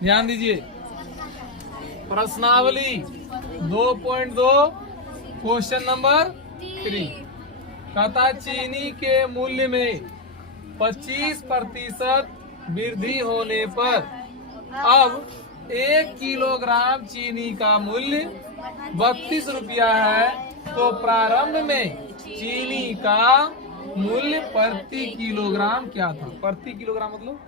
ध्यान दीजिए, प्रश्नावली 2.2 क्वेश्चन नंबर 3 कहता चीनी के मूल्य में 25% वृद्धि होने पर अब 1 किलोग्राम चीनी का मूल्य 32 रुपया है, तो प्रारंभ में चीनी का मूल्य प्रति किलोग्राम क्या था? प्रति किलोग्राम मतलब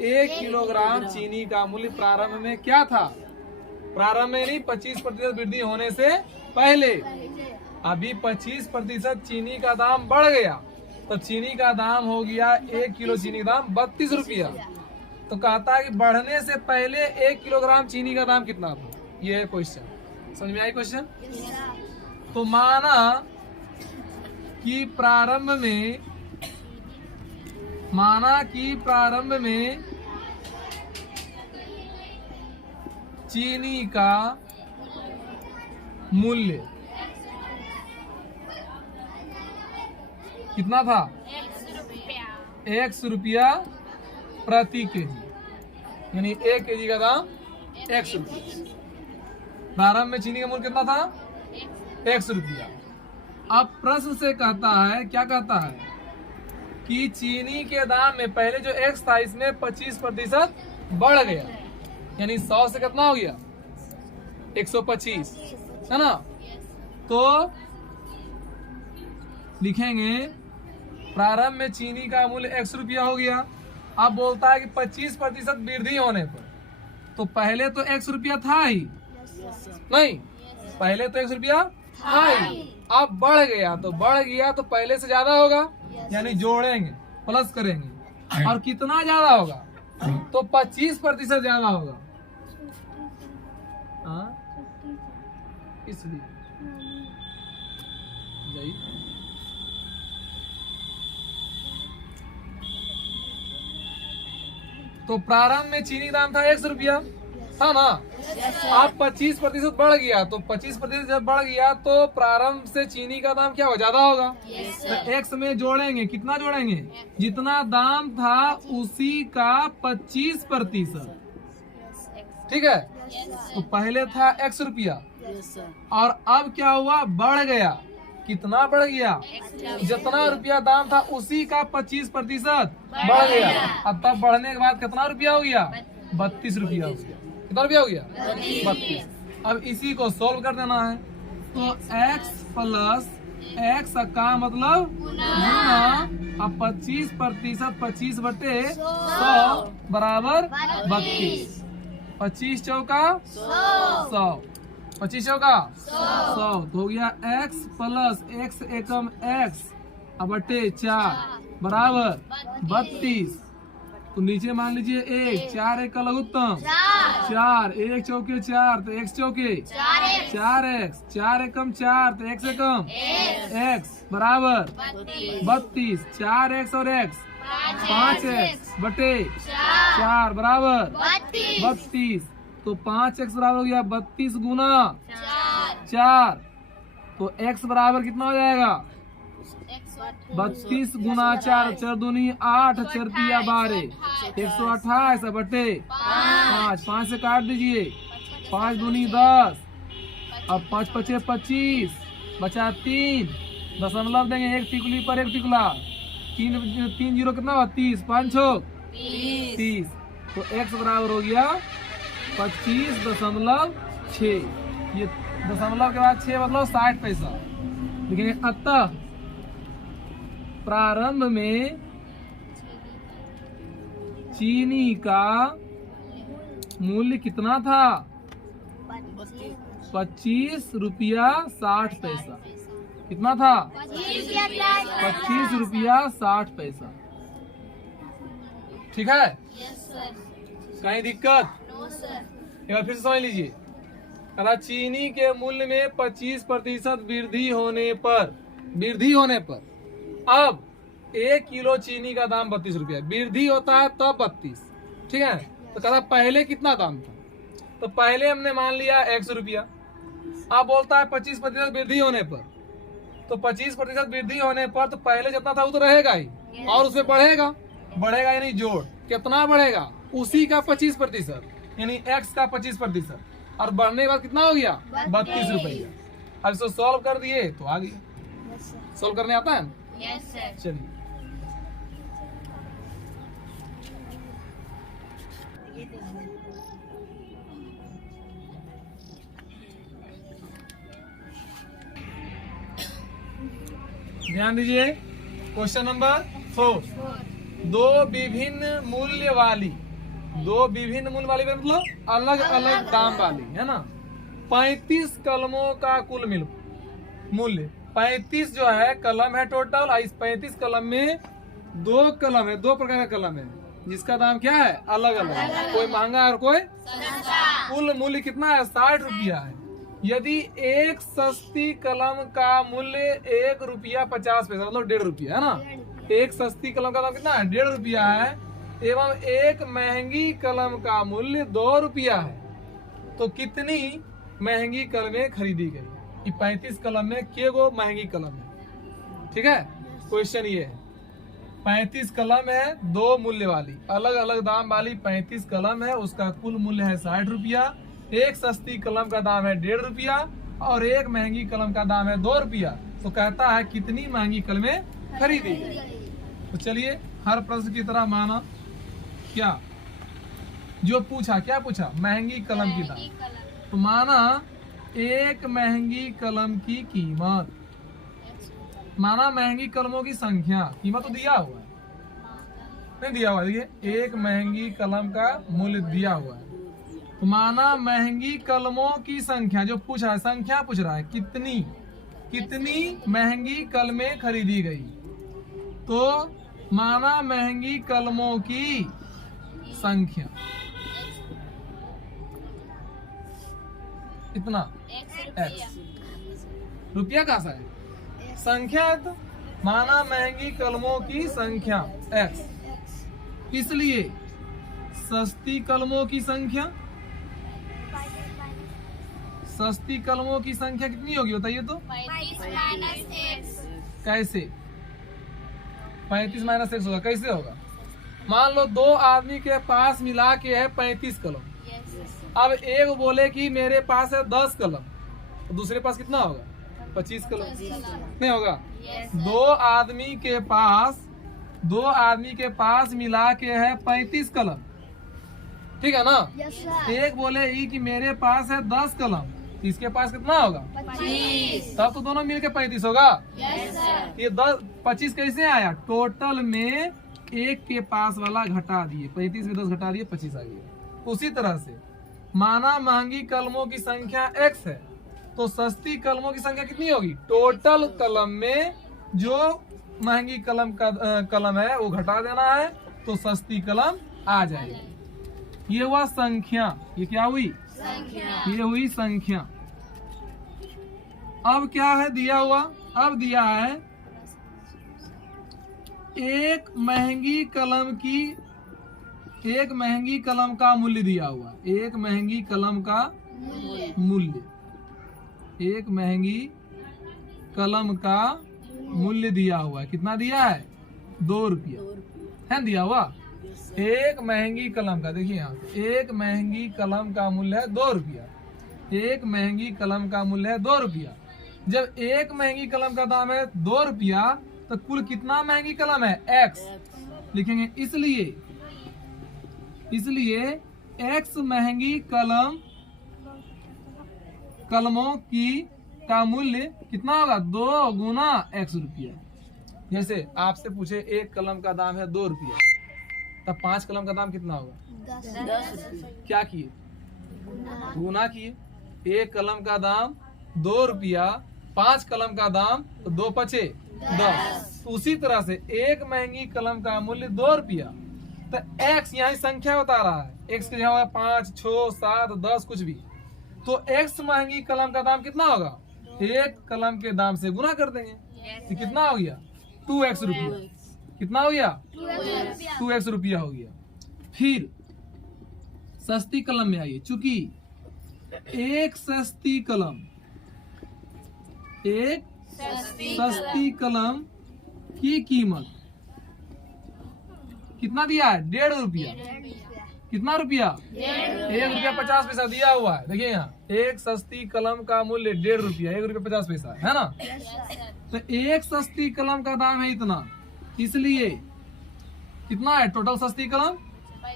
1 किलोग्राम चीनी का मूल्य प्रारंभ में क्या था? प्रारंभ में नहीं, 25% वृद्धि होने से पहले। अभी 25% चीनी का दाम बढ़ गया, तो चीनी का दाम हो गया 1 किलो चीनी का दाम 32 रुपया। तो कहता है कि बढ़ने से पहले 1 किलोग्राम चीनी का दाम कितना था? ये है क्वेश्चन। समझ में आई क्वेश्चन? तो माना कि प्रारंभ में चीनी का मूल्य कितना था? 100 रुपया प्रति केजी, यानी 1 केजी का दाम 100 रुपया। प्रारंभ में चीनी का मूल्य कितना था? 100 रुपया। अब प्रश्न से कहता है, क्या कहता है कि चीनी के दाम में पहले जो x था इसमें 25% बढ़ गया, यानी 100 से कितना हो गया? 125, है ना? तो लिखेंगे प्रारंभ में चीनी का मूल्य 100 रुपया हो गया। अब बोलता है कि 25% वृद्धि होने पर, तो पहले तो 100 रुपया था ही नहीं, पहले तो 100 रुपया था ही, अब बढ़ गया, तो बढ़ गया तो पहले से ज्यादा होगा, यानी जोड़ेंगे, प्लस करेंगे, और कितना ज्यादा होगा? तो 25% ज्यादा होगा। इसलिए तो प्रारंभ में चीनी दाम था 100 रुपया, था ना? अब 25% बढ़ गया, तो 25% जब बढ़ गया तो प्रारंभ से चीनी का दाम क्या हो? ज्यादा होगा। तो एक्स में जोड़ेंगे, कितना जोड़ेंगे? जितना दाम था उसी का 25%। ठीक है? तो पहले था 100 रुपया, और अब क्या हुआ? बढ़ गया। कितना बढ़ गया? जितना रुपया दाम था उसी का 25% बढ़ गया। अब तब बढ़ने के बाद कितना रुपया हो गया? 32 रुपया हो गया। कितना रुपया हो गया? 32। अब इसी को सोल्व कर देना है, तो x प्लस x का मतलब गुना, अब 25% 25/100 बराबर 32। 25 चौका 100, 25 चौका 100, तो हो गया x प्लस x एकम x बटे 4 बराबर 32। तो नीचे मान लीजिए 1, 4 एक का लघुत्तम 4, 1 चौके 4, तो x चौके 4x, 4 एकम 4, तो x एकम x बराबर 32। 4x और x 5x बटे 4 बराबर 32। तो 5x बराबर हो गया 32 गुना 4, तो x बराबर कितना हो जाएगा? 32 गुना 4, 4 दूनी 8, 4 तिया 12, 128 बटे 5, 5 से काट दीजिए, 5 दूनी 10, अब 5 पचे 25, बचा 3, दशमलव देंगे, 1 टिकुली पर 1 टिकुला, 3 जीरो कितना हुआ? 30, 5 छो 30। तो x बराबर हो गया 25.6। ये दशमलव के बाद 6 मतलब 60 पैसा लिखेंगे। अतः प्रारंभ में चीनी का मूल्य कितना था? 25 रुपया 60 पैसा। कितना था? 25 रुपया 60 पैसा। ठीक है? कहीं दिक्कत? एक बार फिर से समझ लीजिए। चीनी के मूल्य में 25% वृद्धि होने पर अब 1 किलो चीनी का दाम 32 रुपया। वृद्धि होता है तब 32। ठीक है? तो कहता पहले कितना दाम था? तो पहले हमने मान लिया 100 रुपया। अब बोलता है 25% वृद्धि होने पर, तो 25% वृद्धि होने पर तो पहले जितना था वो तो रहेगा ही, और उसमें बढ़ेगा यानी जोड़। कितना बढ़ेगा? उसी का 25%। यानी x का 25%, और बढ़ने के बाद कितना हो गया 32 रुपया। अब इसको सॉल्व कर दिए तो आ गया। सॉल्व करने आता है? Yes sir. चलिए ध्यान दीजिए, क्वेश्चन नंबर 4। दो विभिन्न मूल्य वाली मतलब अलग अलग दाम वाली, है ना, 35 कलमों का कुल मूल्य 35 जो है कलम है टोटल। इस 35 कलम में 2 कलम है, 2 प्रकार का कलम है जिसका दाम क्या है अलग अलग, कोई महंगा और कोई सस्ता। कुल मूल्य कितना है 60 रुपया है। यदि एक सस्ती कलम का मूल्य 1 रुपया 50 पैसा मतलब 1.5 रुपया है ना, एक सस्ती कलम का दाम कितना है 1.5 रुपया है, एवं एक महंगी कलम का मूल्य 2 रुपया है, तो कितनी महंगी कलमें खरीदी गई? ये 35 कलम में के गो महंगी कलम है? ठीक है, क्वेश्चन ये है 35 कलम है, 2 मूल्य वाली अलग अलग दाम वाली 35 कलम है, उसका कुल मूल्य है 60 रुपया। एक सस्ती कलम का दाम है 1.5 रुपया और एक महंगी कलम का दाम है 2 रुपया, तो कहता है कितनी महंगी कलमें खरीदी गई? तो चलिए हर प्रश्न की तरह माना क्या जो पूछा, क्या पूछा महंगी कलम की दाम, तो माना एक महंगी कलम की कीमत, माना महंगी कलमों की संख्या, कीमत तो दिया हुआ है नहीं दिया हुआ, देखिए एक महंगी कलम का मूल्य दिया हुआ है, तो माना महंगी कलमों की संख्या जो पूछा है, संख्या पूछ रहा है कितनी महंगी कलमें खरीदी गई, तो माना महंगी कलमों की संख्या कितना x, रुपया कहाँ सा है संख्या है, तो माना महंगी कलमों की संख्या x, इसलिए सस्ती कलमों की संख्या, सस्ती कलमों की संख्या कितनी होगी बताइए तो? 35 - x। कैसे 35 - x होगा? कैसे होगा? मान लो 2 आदमी के पास मिला के है 35 कलम, अब एक बोले कि मेरे पास है 10 कलम, तो दूसरे पास कितना होगा 25 कलम नहीं होगा? 2 आदमी के पास मिला के है 35 कलम, ठीक है ना? एक बोले कि मेरे पास है 10 कलम, इसके पास कितना होगा 25, तब तो दोनों मिलके 35 होगा। ये 25 कैसे आया? टोटल में एक के पास वाला घटा दिए, 35 में 10 घटा दिए 25 आ गया। उसी तरह से माना महंगी कलमों की संख्या x है, तो सस्ती कलमों की संख्या कितनी होगी? टोटल कलम में जो महंगी कलम है वो घटा देना है, तो सस्ती कलम आ जाएगी। ये हुआ संख्या, ये क्या हुई ये हुई संख्या। अब क्या है दिया हुआ? अब दिया है एक महंगी कलम का मूल्य दिया हुआ, एक महंगी कलम का मूल्य, एक महंगी कलम का मूल्य दिया हुआ है। कितना दिया है? 2 रुपया है दिया हुआ। एक महंगी कलम का, देखिए यहाँ एक महंगी कलम का मूल्य है 2 रुपया, एक महंगी कलम का मूल्य है 2 रुपया। जब एक महंगी कलम का दाम है 2 रुपया, तो कुल कितना महंगी कलम है x लिखेंगे, इसलिए x महंगी कलमों का मूल्य कितना होगा? 2 गुना x रुपया। जैसे आपसे पूछे एक कलम का दाम है 2 रुपया, तब 5 कलम का दाम कितना होगा? 10। क्या किए? गुना किए। एक कलम का दाम 2 रुपया, 5 कलम का दाम 2 × 5 = 10। उसी तरह से एक महंगी कलम का मूल्य 2 रुपया, तो x यहाँ संख्या बता रहा है, x के जगह 5, 6, 7, 10 कुछ भी, तो x महंगी कलम का दाम कितना होगा? एक कलम के दाम से गुना कर देंगे, तो कितना हो गया? 2x रुपया। कितना हो गया? 2x रुपया हो गया। फिर सस्ती कलम में आइए, चूंकि एक सस्ती कलम की कीमत कितना दिया है? 1.5 रुपया। कितना रुपया? 1 रुपया 50 पैसा दिया हुआ है। देखिए यहाँ एक सस्ती कलम का मूल्य 1.5 रुपया, 1 रुपया 50 पैसा है ना। तो एक सस्ती कलम का दाम है इतना, इसलिए कितना है टोटल सस्ती कलम?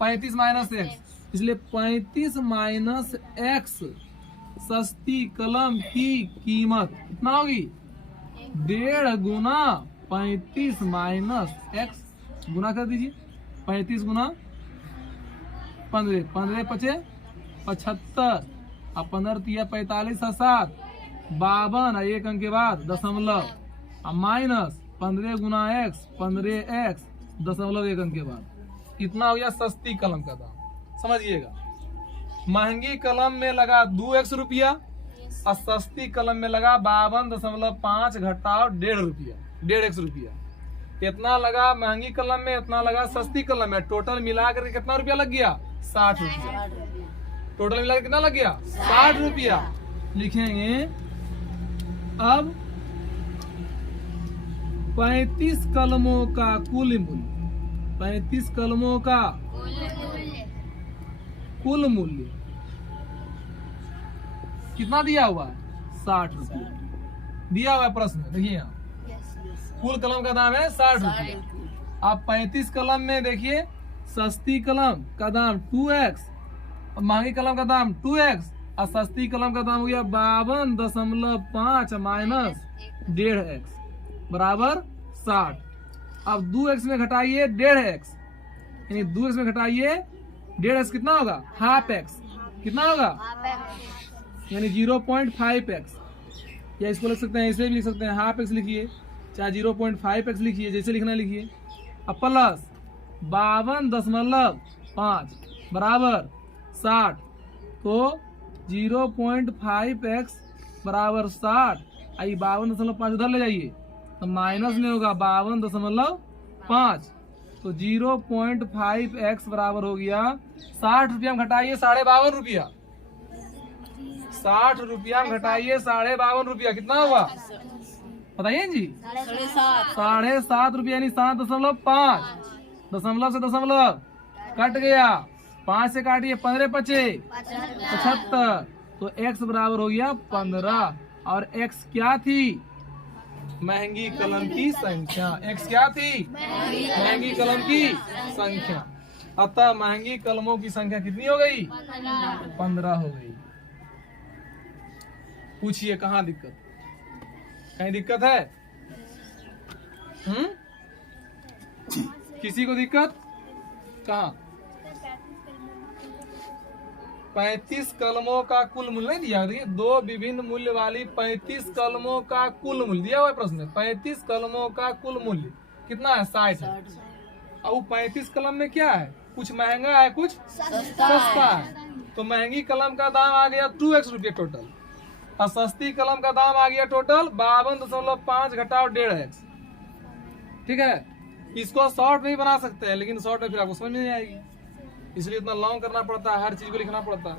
35 माइनस एक्स, इसलिए 35 माइनस एक्स सस्ती कलम की कीमत कितना होगी? 1.5 गुना 35 माइनस एक्स, गुना कर दीजिए। 35 गुना 15, 15 पचे 75 और 15 तिया 45 और 7 52 और 1 अंक के बाद दशमलव और माइनस 15 गुना एक्स 15 एक्स दशमलव 1 अंक के बाद कितना हो गया सस्ती कलम का दाम। समझिएगा, महंगी कलम में लगा 2x रुपया और सस्ती कलम में लगा 52.5 घटाओ 1.5 रुपया, 1.5x रुपया। इतना लगा महंगी कलम में, इतना लगा सस्ती कलम में, टोटल मिलाकर कितना रुपया लग गया? 60 रुपया। टोटल मिलाकर कितना लग गया? 60 रुपया। लिखेंगे अब 35 कलमों का कुल मूल्य, 35 कलमों का कुल मूल्य कितना दिया हुआ है? 60 रुपया दिया हुआ है प्रश्न में। देखिए यहाँ कुल कलम का दाम है 60 रुपया। अब 35 कलम में देखिए सस्ती कलम का दाम 2x और महंगी कलम का दाम 2x और सस्ती कलम का दाम हो गया 52.5 माइनस 1.5x बराबर 60। अब 2x में घटाइए 1.5x, यानी 2x में घटाइए 1.5x कितना होगा? Half x। कितना होगा? यानी 0.5x, या इसको लिख सकते हैं, ऐसे भी लिख सकते हैं, हाफ x लिखिए चाहे 0.5x लिखिए, जैसे लिखना लिखिए। अब प्लस 52.5 बराबर 60, तो 0.5x बराबर 60, आई 52.5 उधर ले जाइए तो माइनस में होगा 52.5, तो 0.5x बराबर हो गया 60 रुपया में घटाइए 52.5 रुपया, 60 रुपया में घटाइए 52.5 रुपया, कितना हुआ बताइए जी? 7.5 रुपया, यानी 7.5, दशमलव से दशमलव कट गया, 5 से काटिए 15 पचे 75, तो x बराबर हो गया 15। और x क्या थी? महंगी कलम की संख्या। x क्या थी? महंगी कलम की संख्या। अतः महंगी कलमों की संख्या कितनी हो गई? 15 हो गई। पूछिए कहाँ दिक्कत? कहीं दिक्कत है? किसी को दिक्कत? कहाँ? 35 कलमों का कुल मूल्य नहीं दिया। देखिए दो विभिन्न मूल्य वाली 35 कलमों का कुल मूल्य दिया हुआ है प्रश्न में। 35 कलमों का कुल मूल्य कितना है? 60 है। अब वो 35 कलम में क्या है? कुछ महंगा है, कुछ सस्ता है। तो महंगी कलम का दाम आ गया 2x रुपये टोटल, और सस्ती कलम का दाम आ गया टोटल 52.5 घटाओ 1.5x। ठीक है, इसको शॉर्ट में ही बना सकते हैं, लेकिन शॉर्ट में फिर आपको समझ में नहीं आएगी, इसलिए इतना लॉन्ग करना पड़ता है, हर चीज को लिखना पड़ता है।